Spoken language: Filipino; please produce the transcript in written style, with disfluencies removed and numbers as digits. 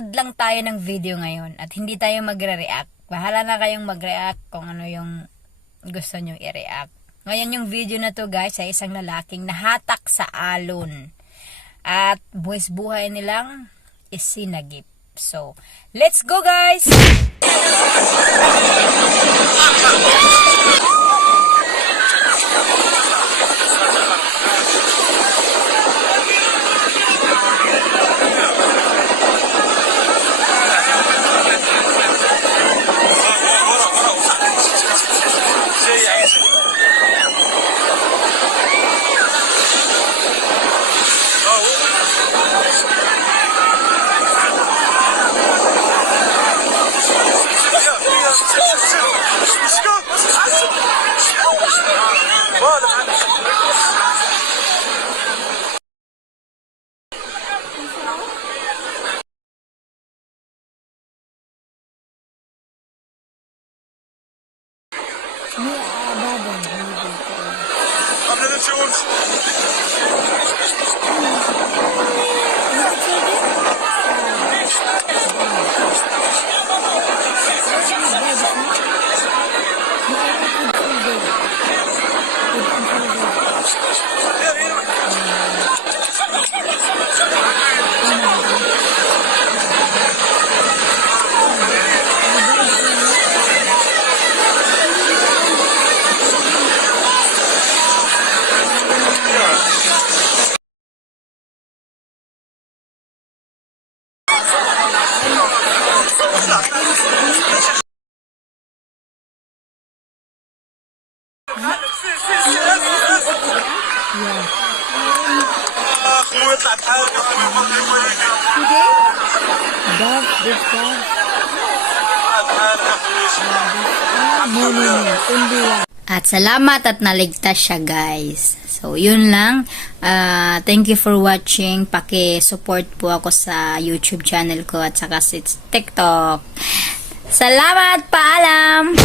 manonood lang tayo ng video ngayon at hindi tayo magre-react. Bahala na kayong mag-react kung ano yung gusto nyo i-react. Ngayon yung video na to guys ay isang lalaking nahatak sa alon. At buwis buhay nilang isinagip. So, let's go guys! قبل لا تشوفش اخويا طلع بحالك اخويا والله والديك Dove, this dove. بحالك اخويا At salamat at naligtas siya guys. So yun lang. Thank you for watching. Paki-support po ako sa YouTube channel ko at saka sa TikTok. Salamat! Paalam!